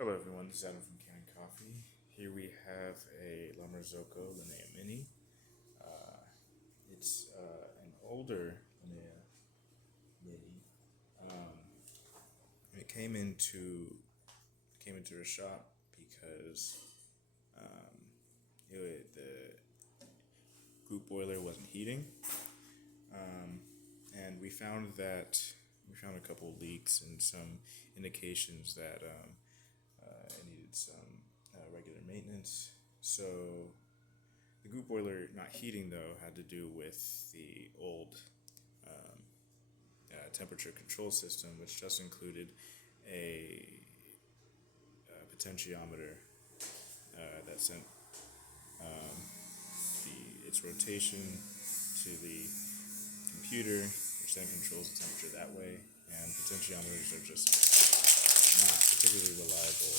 Hello everyone, this is Adam from Kanen Coffee. Here we have a La Marzocco Linea Mini. It's an older Linea Mini. It came into a shop because the group boiler wasn't heating, and we found a couple leaks and some indications that it needed some regular maintenance. So the group boiler not heating though had to do with the old temperature control system, which just included a potentiometer that sent its rotation to the computer, which then controls the temperature that way. And potentiometers are just not particularly reliable.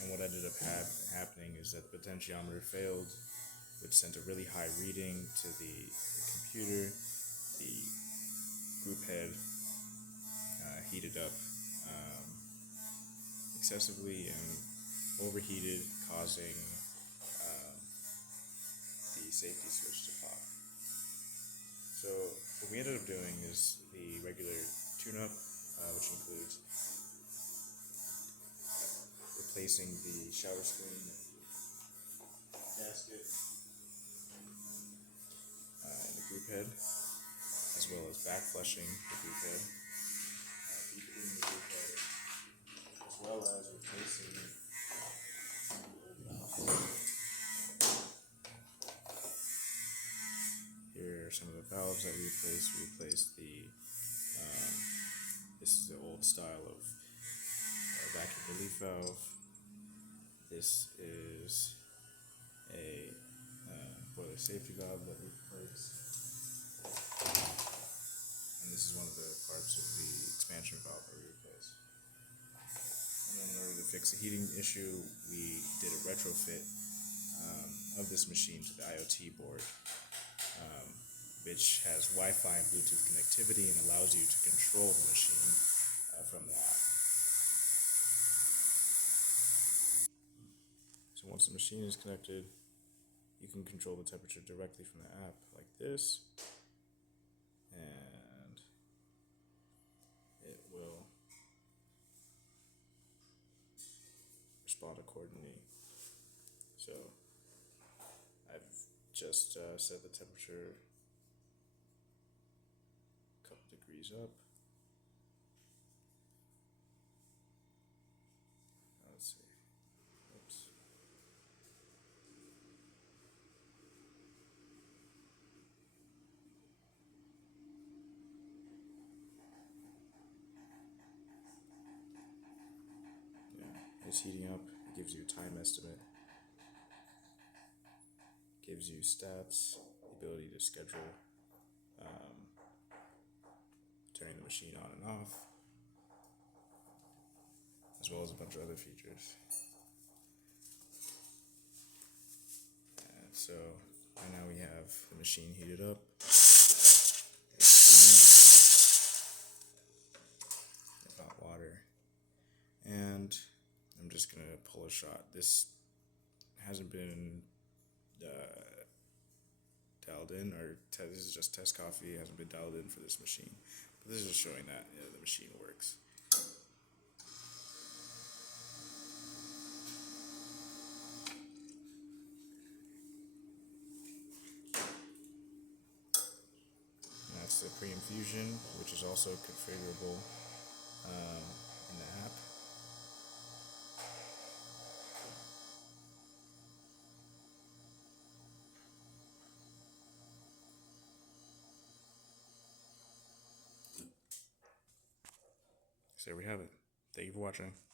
And what ended up happening is that the potentiometer failed, which sent a really high reading to the computer. The group head heated up excessively and overheated, causing the safety switch to pop. So what we ended up doing is the regular tune-up, which includes replacing the shower screen gasket and the group head, as well as back flushing the group head, deepening the group head, as well as replacing the old valve. Here are some of the valves that we replaced. We replaced this is the old style of vacuum relief valve. This is a boiler safety valve that we replaced. And this is one of the parts of the expansion valve that we replaced. And then in order to fix the heating issue, we did a retrofit of this machine to the IoT board, which has Wi-Fi and Bluetooth connectivity and allows you to control the machine from the app. So once the machine is connected, you can control the temperature directly from the app like this, and it will respond accordingly. So I've just set the temperature a couple degrees up. Let's see. Oops. It's heating up. It gives you a time estimate. It gives you stats, the ability to schedule turning the machine on and off, as well as a bunch of other features. And so right now we have the machine heated up. Hot water. And I'm just going to pull a shot. This hasn't been dialed in, or this is just test coffee. It hasn't been dialed in for this machine. But this is just showing that the machine works. And that's the pre-infusion, which is also configurable in the app. So there we have it. Thank you for watching.